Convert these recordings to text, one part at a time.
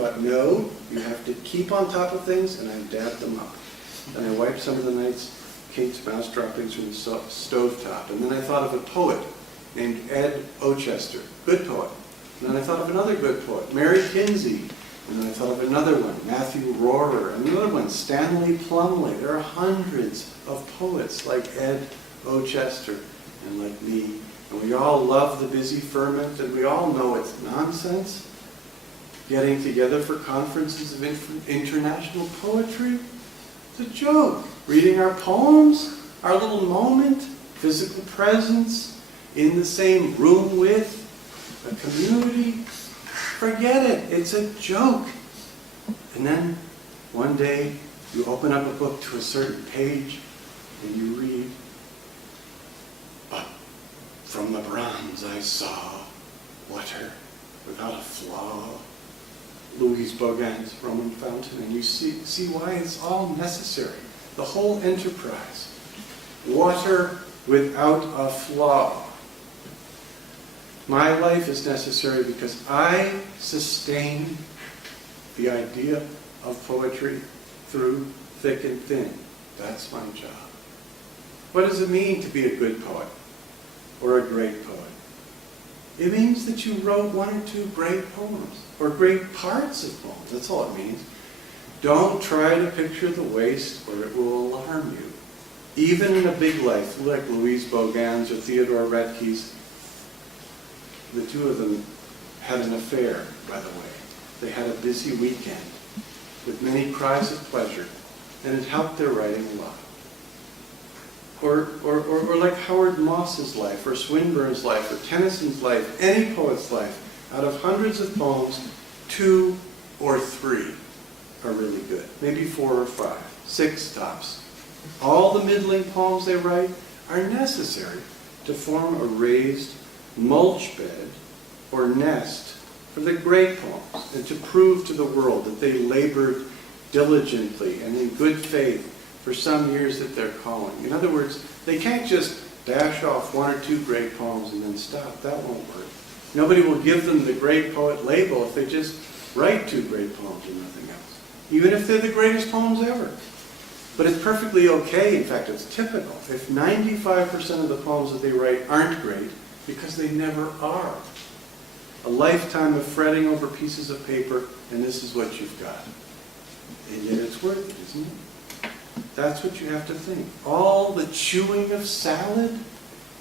thought, no, you have to keep on top of things, and I dabbed them up. And I wiped some of the night's Kate's mouse droppings from the stovetop. And then I thought of a poet named Ed Ochester, good poet. And then I thought of another good poet, Mary Kinsey. And then I thought of another one, Matthew Rohrer. And another one, Stanley Plumley. There are hundreds of poets like Ed Ochester and like me. And we all love the busy ferment, and we all know it's nonsense. Getting together for conferences of international poetry, it's a joke. Reading our poems, our little moment, physical presence, in the same room with a community, forget it, it's a joke. And then one day you open up a book to a certain page and you read, but from the bronze I saw water without a flaw. Louise Bogan's Roman Fountain, and you see why it's all necessary. The whole enterprise. Water without a flaw. My life is necessary because I sustain the idea of poetry through thick and thin. That's my job. What does it mean to be a good poet or a great poet? It means that you wrote one or two great poems, or great parts of poems. That's all it means. Don't try to picture the waste, or it will alarm you. Even in a big life, like Louise Bogan's or Theodore Retke's, the two of them had an affair, by the way. They had a busy weekend with many cries of pleasure, and it helped their writing a lot. Or like Howard Moss's life, or Swinburne's life, or Tennyson's life, any poet's life. Out of hundreds of poems, 2 or 3 are really good. Maybe 4 or 5, 6 tops. All the middling poems they write are necessary to form a raised mulch bed or nest for the great poems, and to prove to the world that they labored diligently and in good faith for some years at their calling. In other words, they can't just dash off 1 or 2 great poems and then stop. That won't work. Nobody will give them the great poet label if they just write 2 great poems and nothing else, even if they're the greatest poems ever. But it's perfectly okay, in fact it's typical, if 95% of the poems that they write aren't great, because they never are. A lifetime of fretting over pieces of paper, and this is what you've got. And yet it's worth it, isn't it? That's what you have to think. All the chewing of salad,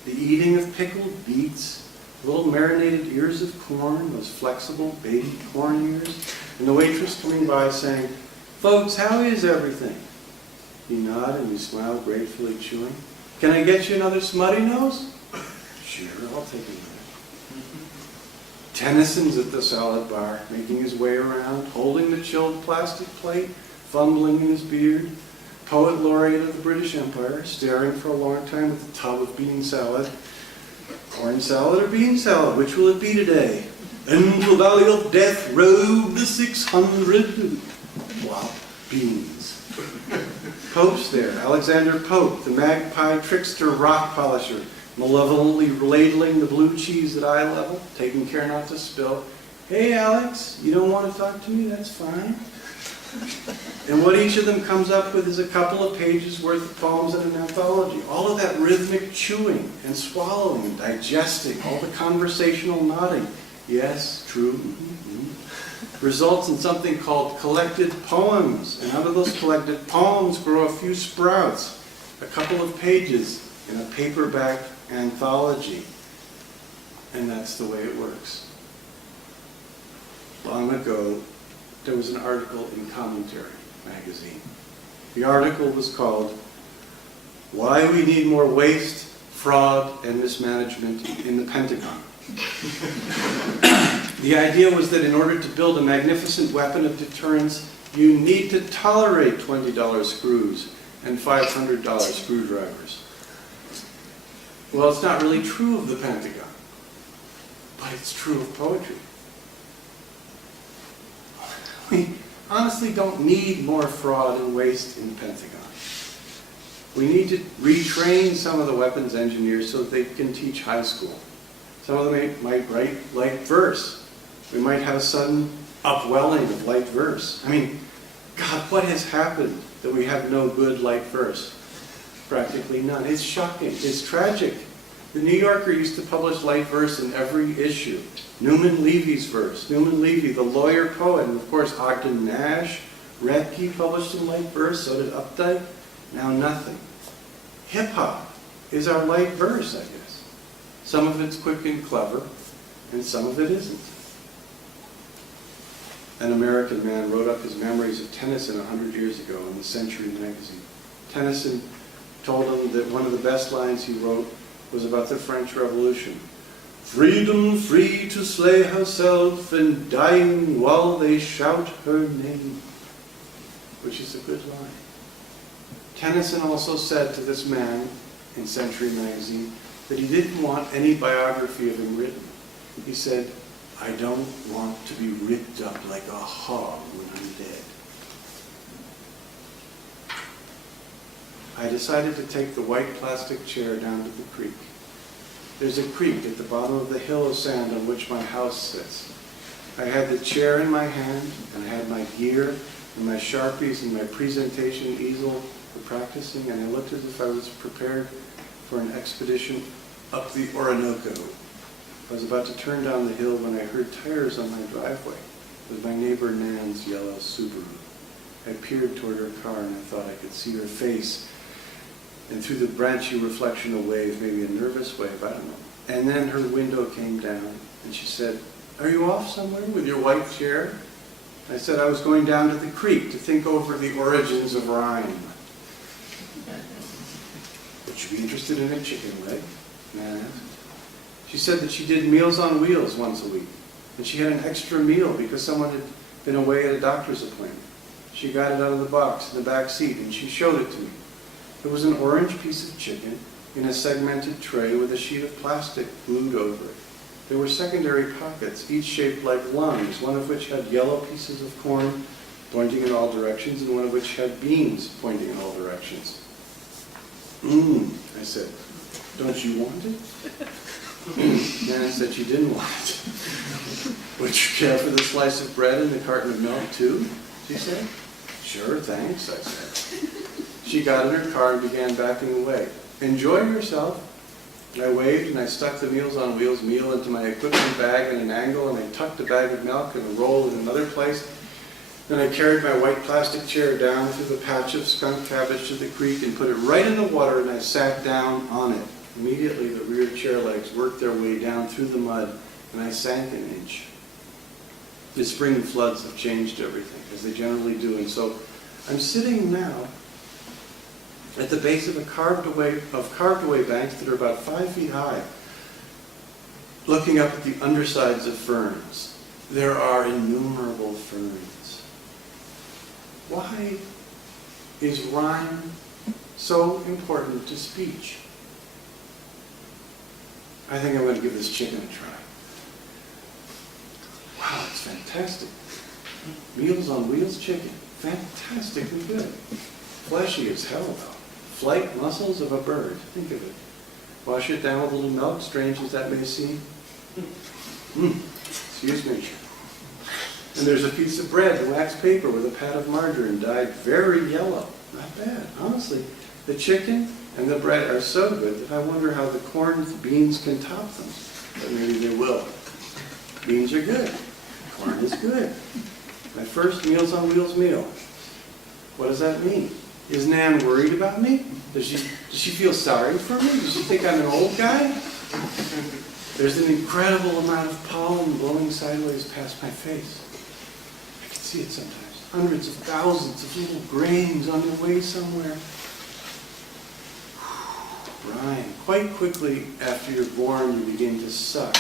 the eating of pickled beets, little marinated ears of corn, those flexible baby corn ears, and the waitress coming by saying, "Folks, how is everything?" You nod and you smile, gratefully chewing. "Can I get you another smutty nose?" "Sure, I'll take another." Tennyson's at the salad bar, making his way around, holding the chilled plastic plate, fumbling in his beard. Poet laureate of the British Empire, staring for a long time at the tub of bean salad. Corn salad or bean salad, which will it be today? Into the valley of death rode the 600. Wow, beans. Pope's there, Alexander Pope, the magpie trickster rock polisher, malevolently ladling the blue cheese at eye level, taking care not to spill. "Hey Alex, you don't want to talk to me? That's fine." And what each of them comes up with is a couple of pages worth of poems in an anthology. All of that rhythmic chewing and swallowing and digesting, all the conversational nodding. Yes, true. Results in something called collected poems. And out of those collected poems grow a few sprouts, a couple of pages in a paperback anthology. And that's the way it works. Long ago, there was an article in Commentary magazine. The article was called, "Why We Need More Waste, Fraud, and Mismanagement in the Pentagon." The idea was that in order to build a magnificent weapon of deterrence, you need to tolerate $20 screws and $500 screwdrivers. Well, it's not really true of the Pentagon, but it's true of poetry. We honestly don't need more fraud and waste in the Pentagon. We need to retrain some of the weapons engineers so that they can teach high school. Some of them might write light verse. We might have a sudden upwelling of light verse. I mean, God, what has happened that we have no good light verse? Practically none. It's shocking. It's tragic. The New Yorker used to publish light verse in every issue. Newman Levy's verse. Newman Levy, the lawyer poet, and of course Ogden Nash, Redke published in light verse, so did Updike. Now nothing. Hip-hop is our light verse, I guess. Some of it's quick and clever, and some of it isn't. An American man wrote up his memories of Tennyson 100 years ago in the Century magazine. Tennyson told him that one of the best lines he wrote was about the French Revolution. Freedom free to slay herself, and dying while they shout her name. Which is a good line. Tennyson also said to this man in Century magazine that he didn't want any biography of him written. He said, I don't want to be ripped up like a hog when I'm dead. I decided to take the white plastic chair down to the creek. There's a creek at the bottom of the hill of sand on which my house sits. I had the chair in my hand, and I had my gear, and my Sharpies, and my presentation easel for practicing, and I looked as if I was prepared for an expedition up the Orinoco. I was about to turn down the hill when I heard tires on my driveway. It was my neighbor Nan's yellow Subaru. I peered toward her car, and I thought I could see her face, and through the branchy reflection a wave, maybe a nervous wave, I don't know. And then her window came down, and she said, are you off somewhere with your white chair? I said I was going down to the creek to think over the origins of rhyme. Would you be interested in a chicken leg? Nan asked. She said that she did Meals on Wheels once a week, and she had an extra meal because someone had been away at a doctor's appointment. She got it out of the box in the back seat, and she showed it to me. It was an orange piece of chicken in a segmented tray with a sheet of plastic glued over it. There were secondary pockets, each shaped like lungs, one of which had yellow pieces of corn pointing in all directions, and one of which had beans pointing in all directions. I said, don't you want it? Nana said she didn't want it. Would you care for the slice of bread and the carton of milk too? She said. Sure, thanks, I said. She got in her car and began backing away. Enjoy yourself. I waved and I stuck the Meals on Wheels meal into my equipment bag at an angle, and I tucked a bag of milk and a roll in another place. Then I carried my white plastic chair down through the patch of skunk cabbage to the creek and put it right in the water, and I sat down on it. Immediately the rear chair legs worked their way down through the mud, and I sank an inch. The spring floods have changed everything, as they generally do, and so I'm sitting now at the base of carved away banks that are about 5 feet high, looking up at the undersides of ferns. There are innumerable ferns. Why is rhyme so important to speech? I think I'm going to give this chicken a try. Wow, it's fantastic. Meals on Wheels chicken. Fantastically good. Fleshy as hell, though. Flight muscles of a bird. Think of it. Wash it down with a little milk, strange as that may seem. Excuse me. And there's a piece of bread in wax paper with a pat of margarine dyed very yellow. Not bad. Honestly, the chicken and the bread are so good that I wonder how the corn beans can top them. But maybe they will. Beans are good. Corn is good. My first Meals on Wheels meal. What does that mean? Is Nan worried about me? Does she feel sorry for me? Does she think I'm an old guy? There's an incredible amount of pollen blowing sideways past my face. I can see it sometimes. Hundreds of thousands of little grains on their way somewhere. Rhyme. Quite quickly after you're born, you begin to suck.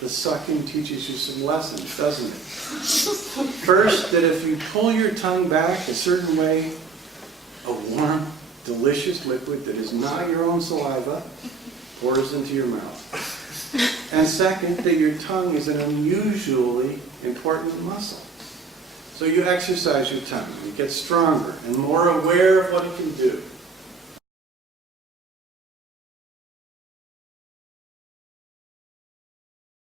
The sucking teaches you some lessons, doesn't it? First, that if you pull your tongue back a certain way, a warm, delicious liquid that is not your own saliva pours into your mouth. And second, that your tongue is an unusually important muscle. So you exercise your tongue, you get stronger and more aware of what it can do.